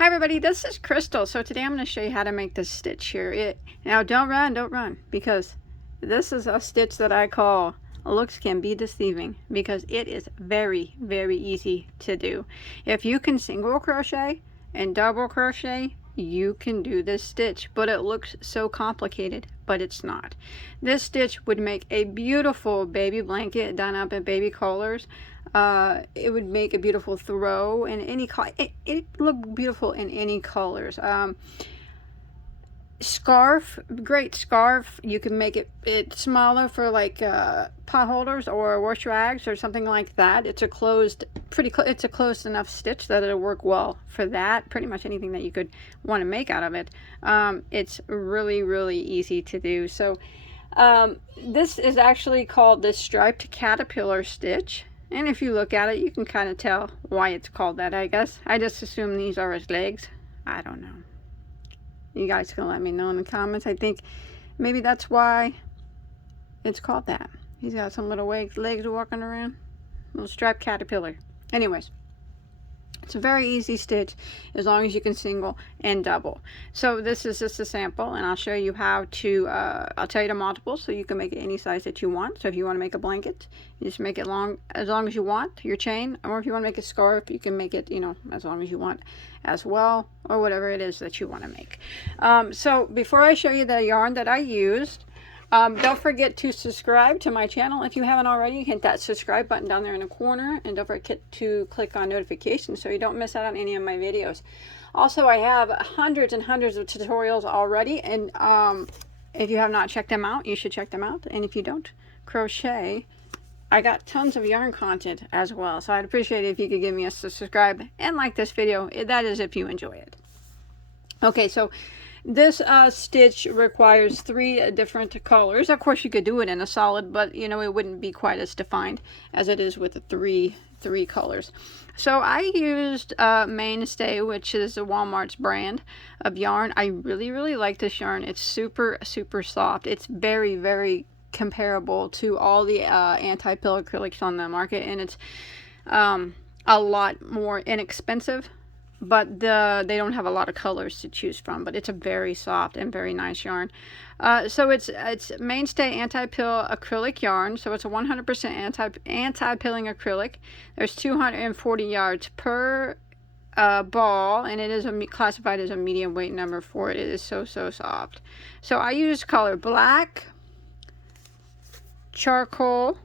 Hi everybody, this is Crystal. So today I'm going to show you how to make this stitch here. Now don't run, because this is a stitch that I call looks can be deceiving, because it is very, very easy to do. If you can single crochet and double crochet, you can do this stitch, but it looks so complicated, but it's not. This stitch would make a beautiful baby blanket done up in baby colors. It would make a beautiful throw in any color. It looked beautiful in any colors. Scarf, great scarf. You can make it smaller for like pot holders or wash rags or something like that. It's a closed, it's a closed enough stitch that it'll work well for that. Pretty much anything that you could want to make out of it. It's really, really easy to do. So this is actually called the striped caterpillar stitch. And if you look at it, you can kind of tell why it's called that, I guess. I just assume these are his legs. I don't know. You guys can let me know in the comments. I think maybe that's why it's called that. He's got some little legs walking around. Little striped caterpillar. Anyways. It's a very easy stitch as long as you can single and double. So this is just a sample, and I'll show you how to, I'll tell you the multiples so you can make it any size that you want. So if you want to make a blanket, you just make it as long as you want, your chain, or if you want to make a scarf, you can make it, you know, as long as you want as well, or whatever it is that you want to make. So before I show you the yarn that I used, don't forget to subscribe to my channel. If you haven't already, hit that subscribe button down there in the corner, and don't forget to click on notifications so you don't miss out on any of my videos. Also, I have hundreds and hundreds of tutorials already, and if you have not checked them out, you should check them out. And if you don't crochet, I got tons of yarn content as well, so I'd appreciate it if you could give me a subscribe and like this video. That is if you enjoy it. Okay, so this stitch requires 3 different colors. Of course, you could do it in a solid, but you know, it wouldn't be quite as defined as it is with the three colors. So I used Mainstay, which is a Walmart's brand of yarn. I really, really like this yarn. It's super, super soft. It's very, very comparable to all the anti-pill acrylics on the market, and it's a lot more inexpensive, but they don't have a lot of colors to choose from. But it's a very soft and very nice yarn. So it's Mainstay anti-pill acrylic yarn. So it's a 100% anti-pilling acrylic. There's 240 yards per ball, and it is classified as a medium weight number 4. It is so soft. So I used color black, charcoal,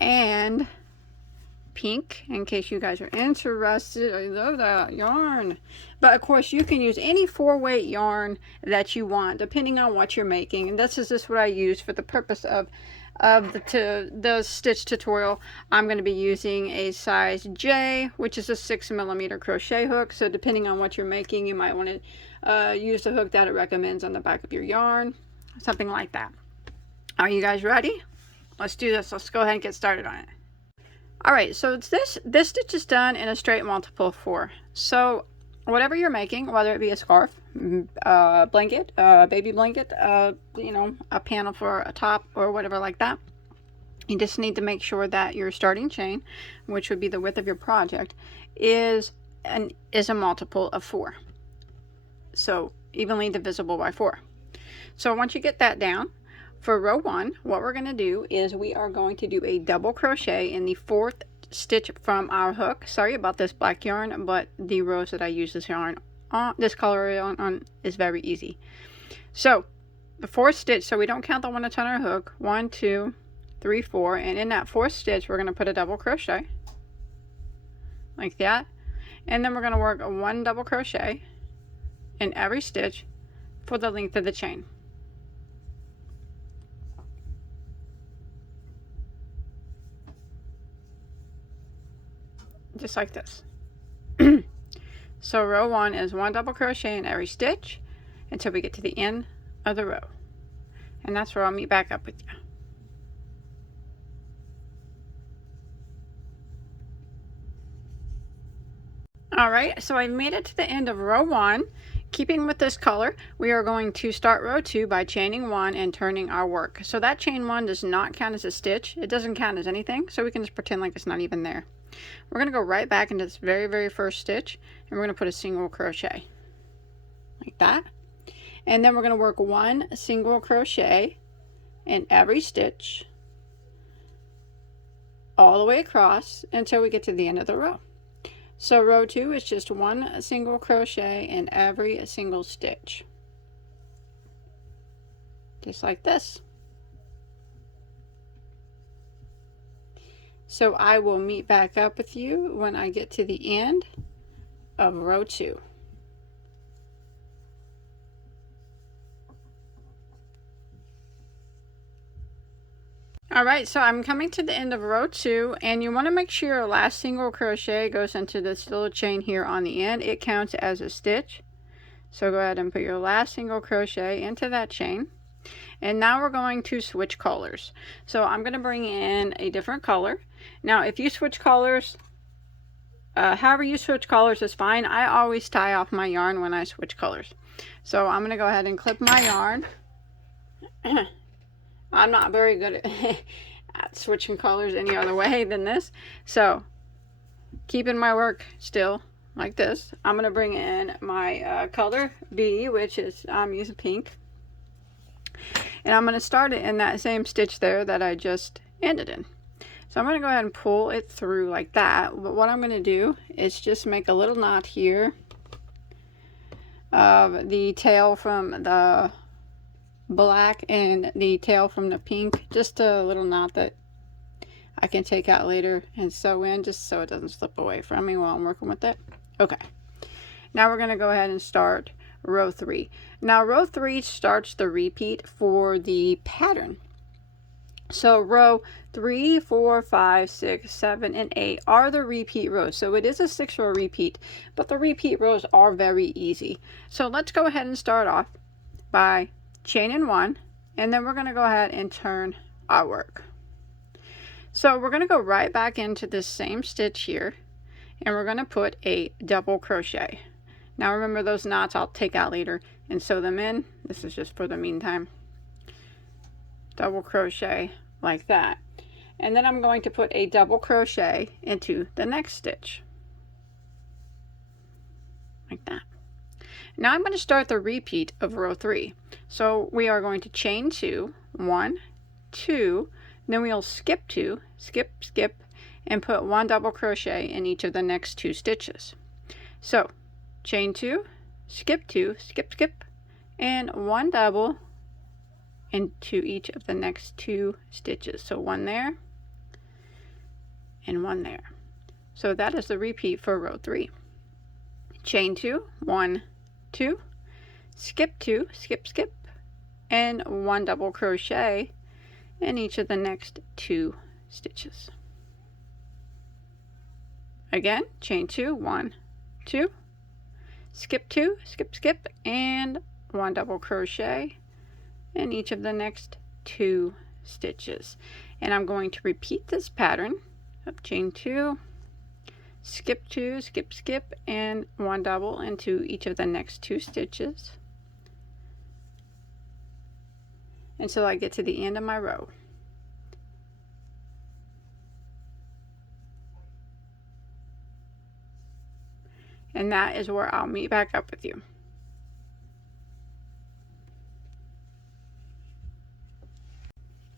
and pink, in case you guys are interested. I love that yarn. But of course, you can use any 4-weight yarn that you want, depending on what you're making. And this is just what I use for the purpose of the stitch tutorial. I'm going to be using a size J, which is a 6mm crochet hook. So depending on what you're making, you might want to use the hook that it recommends on the back of your yarn, something like that. Are you guys ready? Let's do this. Let's go ahead and get started on it. Alright, so this stitch is done in a straight multiple 4. So whatever you're making, whether it be a scarf, blanket, baby blanket, you know, a panel for a top or whatever like that, you just need to make sure that your starting chain, which would be the width of your project, is a multiple of 4. So evenly divisible by 4. So once you get that down, for row 1, what we're going to do is we are going to do a double crochet in the 4th stitch from our hook. Sorry about this black yarn, but the rows that I use this yarn on, this color on is very easy. So the 4th stitch, so we don't count the one that's on our hook. 1, 2, 3, 4, and in that 4th stitch we're going to put a double crochet like that, and then we're going to work 1 double crochet in every stitch for the length of the chain. Just like this. So row 1 is 1 double crochet in every stitch until we get to the end of the row, and that's where I'll meet back up with you. Alright, so I made it to the end of row 1. Keeping with this color, we are going to start row 2 by chaining 1 and turning our work. So that chain 1 does not count as a stitch. It doesn't count as anything, so we can just pretend like it's not even there. We're going to go right back into this very first stitch, and we're going to put a single crochet like that. And then we're going to work 1 single crochet in every stitch all the way across until we get to the end of the row. So row 2 is just 1 single crochet in every single stitch, just like this. So I will meet back up with you when I get to the end of row 2. Alright, so I'm coming to the end of row 2, and you want to make sure your last single crochet goes into this little chain here on the end. It counts as a stitch. So go ahead and put your last single crochet into that chain. And now we're going to switch colors. So I'm going to bring in a different color. Now if you switch colors, however you switch colors is fine. I always tie off my yarn when I switch colors. So I'm going to go ahead and clip my yarn. I'm not very good at switching colors any other way than this. So keeping my work still like this, I'm going to bring in my color B, which is I'm using pink. And I'm going to start it in that same stitch there that I just ended in. So I'm going to go ahead and pull it through like that. But what I'm going to do is just make a little knot here of the tail from the black and the tail from the pink, just a little knot that I can take out later and sew in just so it doesn't slip away from me while I'm working with it. Okay, now we're going to go ahead and start row 3. Now row 3 starts the repeat for the pattern. So row 3, 4, 5, 6, 7, and 8 are the repeat rows. So it is a 6-row repeat, but the repeat rows are very easy. So let's go ahead and start off by chaining 1, and then we're going to go ahead and turn our work. So we're going to go right back into this same stitch here, and we're going to put a double crochet. Now remember, those knots I'll take out later and sew them in. This is just for the meantime. Double crochet like that, and then I'm going to put a double crochet into the next stitch like that. Now I'm going to start the repeat of row 3. So we are going to chain 2, 1, 2, then we'll skip 2, skip, and put 1 double crochet in each of the next 2 stitches. So chain 2, skip 2, skip, and 1 double into each of the next 2 stitches. So 1 there and 1 there. So that is the repeat for row 3. Chain 2, 1, 2, skip 2, skip, and 1 double crochet in each of the next 2 stitches. Again, chain 2, 1, 2, skip 2, skip, and 1 double crochet in each of the next 2 stitches. And I'm going to repeat this pattern of chain 2, skip 2, skip, and 1 double into each of the next 2 stitches until I get to the end of my row. And that is where I'll meet back up with you.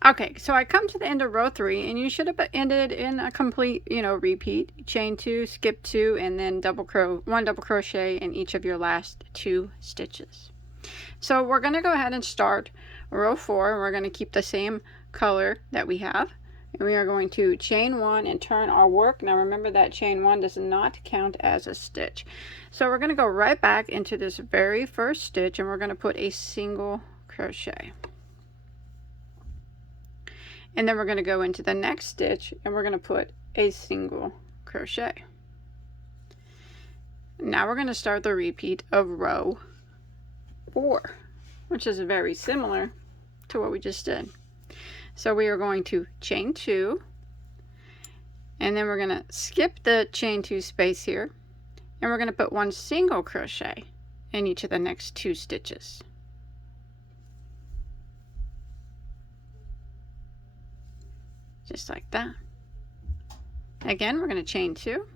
Okay, so I come to the end of row 3, and you should have ended in a complete, repeat. Chain 2, skip 2, and then 1 double crochet in each of your last 2 stitches. So we're going to go ahead and start row 4, and we're going to keep the same color that we have. And we are going to chain 1 and turn our work. Now remember that chain 1 does not count as a stitch. So we're going to go right back into this very first stitch, and we're going to put a single crochet. And then we're going to go into the next stitch, and we're going to put a single crochet. Now we're going to start the repeat of row 4, which is very similar to what we just did. So we are going to chain 2, and then we're going to skip the chain 2 space here, and we're going to put 1 single crochet in each of the next 2 stitches. Just like that. Again, we're going to chain 2,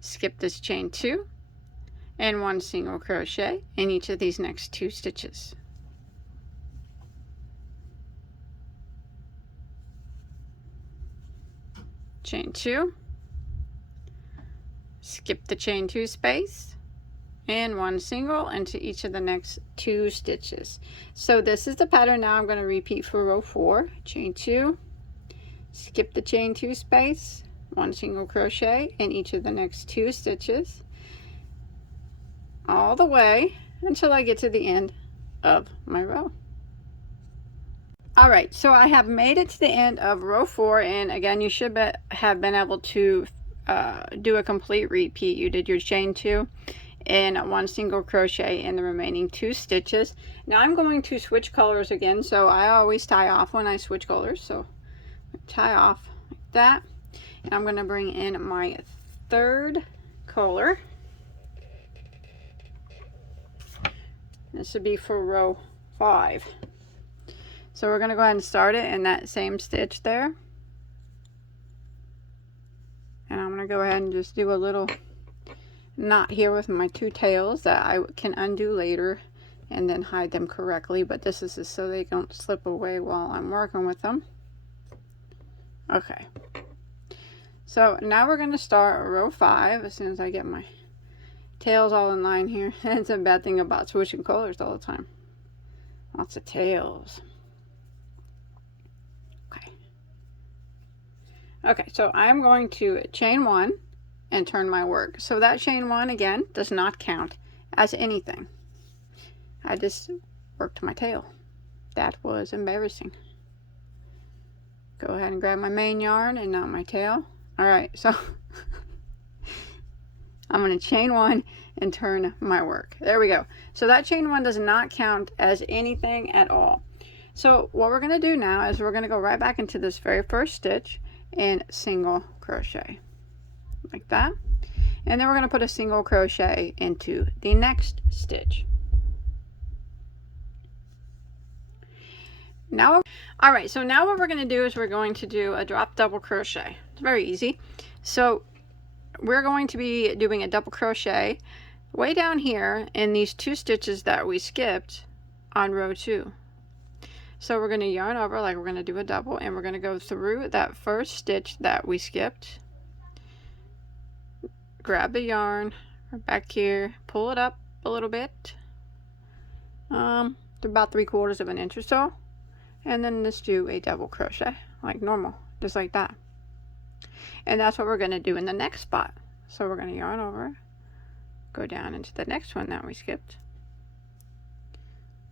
skip this chain 2, and 1 single crochet in each of these next 2 stitches. Chain 2, skip the chain 2 space, and 1 single into each of the next 2 stitches. So this is the pattern. Now I'm going to repeat for row 4. Chain 2, skip the chain 2 space, 1 single crochet in each of the next 2 stitches, all the way until I get to the end of my row. Alright, so I have made it to the end of row 4, and again, you should have been able to do a complete repeat. You did your chain 2 and 1 single crochet in the remaining 2 stitches. Now I'm going to switch colors again, so I always tie off when I switch colors. So tie off like that, and I'm going to bring in my 3rd color. This would be for row 5. So we're going to go ahead and start it in that same stitch there. And I'm going to go ahead and just do a little knot here with my 2 tails that I can undo later and then hide them correctly. But this is just so they don't slip away while I'm working with them. Okay. So now we're going to start row 5 as soon as I get my tails all in line here. It's a bad thing about switching colors all the time. Lots of tails. Okay, so I'm going to chain 1 and turn my work. So that chain 1 again does not count as anything. I just worked my tail. That was embarrassing. Go ahead and grab my main yarn and not my tail. Alright, so I'm going to chain 1 and turn my work. There we go. So that chain 1 does not count as anything at all. So what we're going to do now is we're going to go right back into this very first stitch and single crochet like that, and then we're going to put a single crochet into the next stitch. Now, all right, so now what we're going to do is we're going to do a drop double crochet. It's very easy. So we're going to be doing a double crochet way down here in these 2 stitches that we skipped on row 2. So we're going to yarn over like we're going to do a double, and we're going to go through that first stitch that we skipped, grab the yarn back here, pull it up a little bit, to about 3/4 of an inch or so, and then just do a double crochet like normal, just like that. And that's what we're going to do in the next spot. So we're going to yarn over, go down into the next one that we skipped,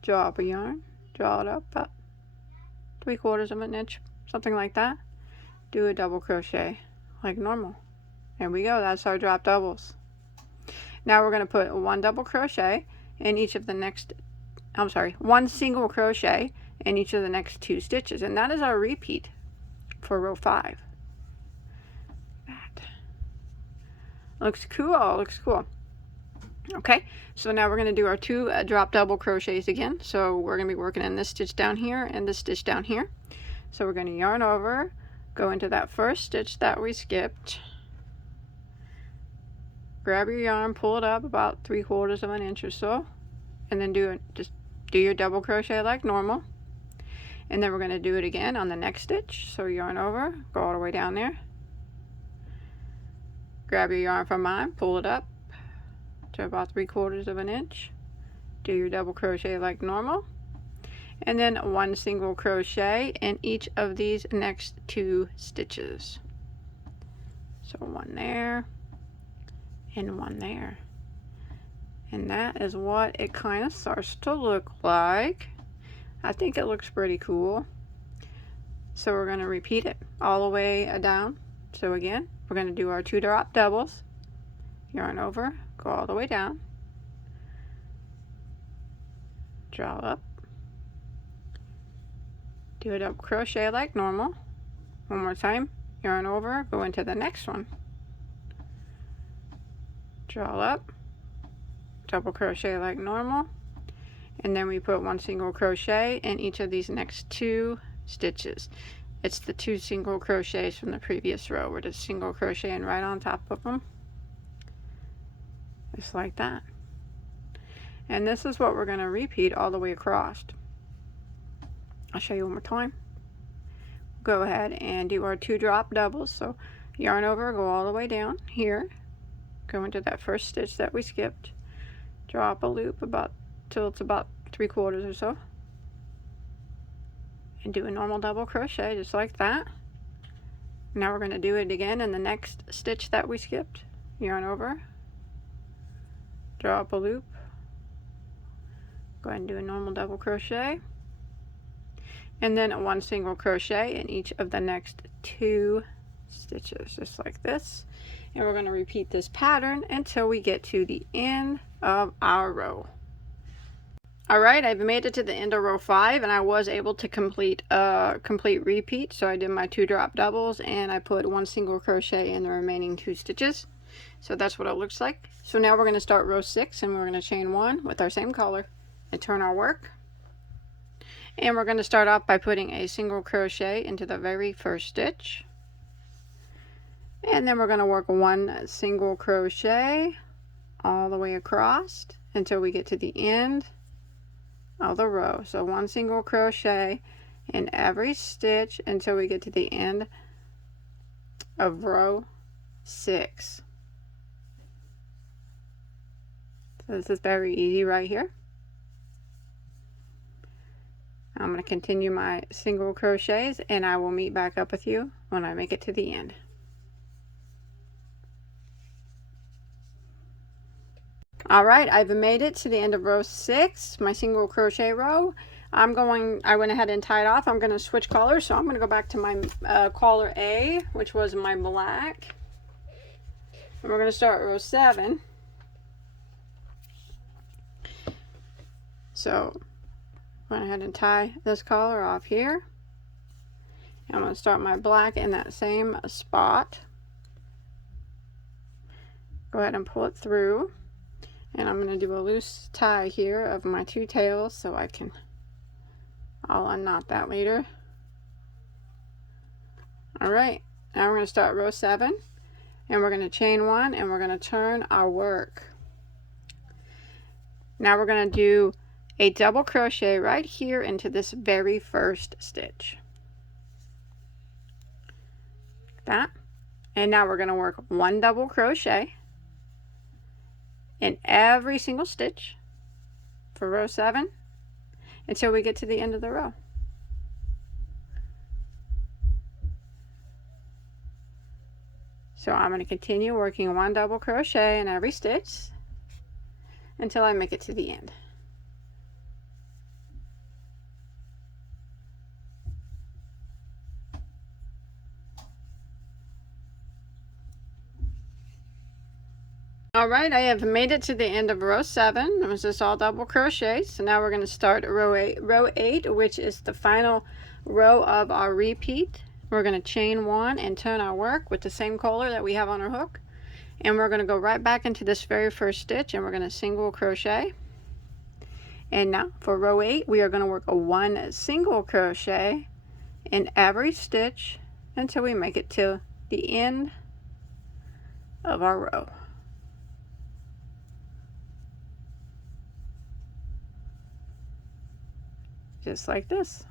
draw up a yarn, draw it up about 3/4 of an inch, something like that, do a double crochet like normal. There we go. That's our drop doubles. Now we're going to put 1 double crochet in each of the next, 1 single crochet in each of the next 2 stitches, and that is our repeat for row 5. That looks cool. Looks cool. Okay, so now we're going to do our 2 drop double crochets again. So we're going to be working in this stitch down here and this stitch down here. So we're going to yarn over, go into that first stitch that we skipped, grab your yarn, pull it up about 3/4 of an inch or so, and then just do your double crochet like normal. And then we're going to do it again on the next stitch. So yarn over, go all the way down there, grab your yarn from mine, pull it up to about 3/4 of an inch, do your double crochet like normal, and then 1 single crochet in each of these next 2 stitches. So 1 there and 1 there, and that is what it kind of starts to look like. I think it looks pretty cool. So we're going to repeat it all the way down. So again, we're going to do our 2 drop doubles, yarn over, go all the way down, draw up, do a double crochet like normal. One more time, yarn over, go into the next one, draw up, double crochet like normal, and then we put 1 single crochet in each of these next 2 stitches. It's the 2 single crochets from the previous row. We're just single crocheting right on top of them, just like that. And this is what we're going to repeat all the way across. I'll show you one more time. Go ahead and do our 2 drop doubles. So yarn over, go all the way down here, go into that first stitch that we skipped, drop a loop about till it's about 3/4 or so, and do a normal double crochet just like that. Now we're going to do it again in the next stitch that we skipped. Yarn over, drop a loop, go ahead and do a normal double crochet, and then 1 single crochet in each of the next 2 stitches, just like this. And we're going to repeat this pattern until we get to the end of our row. Alright, I've made it to the end of row 5, and I was able to complete a complete repeat. So I did my 2 drop doubles and I put 1 single crochet in the remaining 2 stitches. So that's what it looks like. So now we're going to start row 6, and we're going to chain 1 with our same color and turn our work. And we're going to start off by putting a single crochet into the very first stitch, and then we're going to work 1 single crochet all the way across until we get to the end of the row. So 1 single crochet in every stitch until we get to the end of row 6. So this is very easy right here. I'm going to continue my single crochets, and I will meet back up with you when I make it to the end. Alright, I've made it to the end of row 6, my single crochet row. I went ahead and tied off. I'm going to switch colors, so I'm going to go back to my color A, which was my black. And we're going to start row 7. So went ahead and tie this collar off here. I'm going to start my black in that same spot. Go ahead and pull it through, and I'm going to do a loose tie here of my 2 tails so I'll unknot that later. Alright, now we're going to start row 7, and we're going to chain 1, and we're going to turn our work. Now we're going to do a double crochet right here into this very first stitch, like that. And now we're going to work 1 double crochet in every single stitch for row 7 until we get to the end of the row. So I'm going to continue working 1 double crochet in every stitch until I make it to the end. Alright, I have made it to the end of row 7. It was just all double crochets. So now we're going to start row 8, which is the final row of our repeat. We're going to chain 1 and turn our work with the same color that we have on our hook. And we're going to go right back into this very first stitch, and we're going to single crochet. And now for row 8, we are going to work a 1 single crochet in every stitch until we make it to the end of our row. Just like this.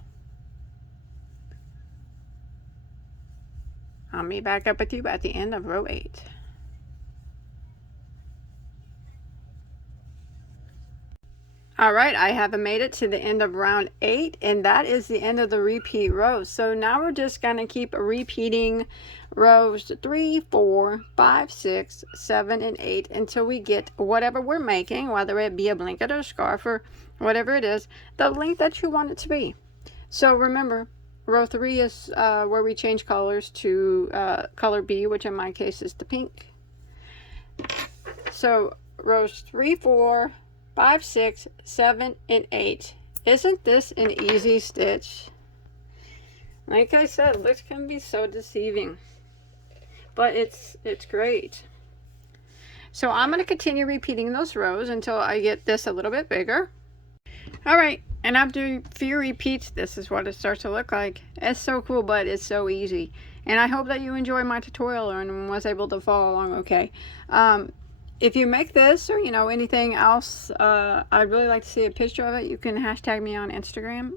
I'll meet back up with you at the end of row 8. Alright, I have made it to the end of round 8, and that is the end of the repeat rows. So now we're just going to keep repeating rows 3, 4, 5, 6, 7, and 8 until we get whatever we're making, whether it be a blanket or a scarf or whatever it is, the length that you want it to be. So remember, row 3 is where we change colors to color B, which in my case is the pink. So rows 3, 4, 5, 6, 7, and 8. Isn't this an easy stitch? Like I said, looks can be so deceiving, but it's great. So I'm going to continue repeating those rows until I get this a little bit bigger. All right, and after a few repeats, this is what it starts to look like. It's so cool, but it's so easy. And I hope that you enjoyed my tutorial and was able to follow along okay. If you make this or, you know, anything else, I'd really like to see a picture of it. You can hashtag me on Instagram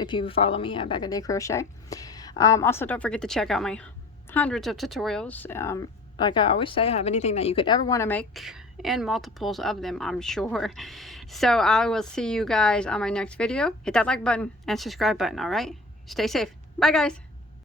if you follow me at Bagoday Crochet. Also, don't forget to check out my hundreds of tutorials. Like I always say, have anything that you could ever want to make, and multiples of them, I'm sure. So I will see you guys on my next video. Hit that like button and subscribe button, all right? Stay safe. Bye, guys.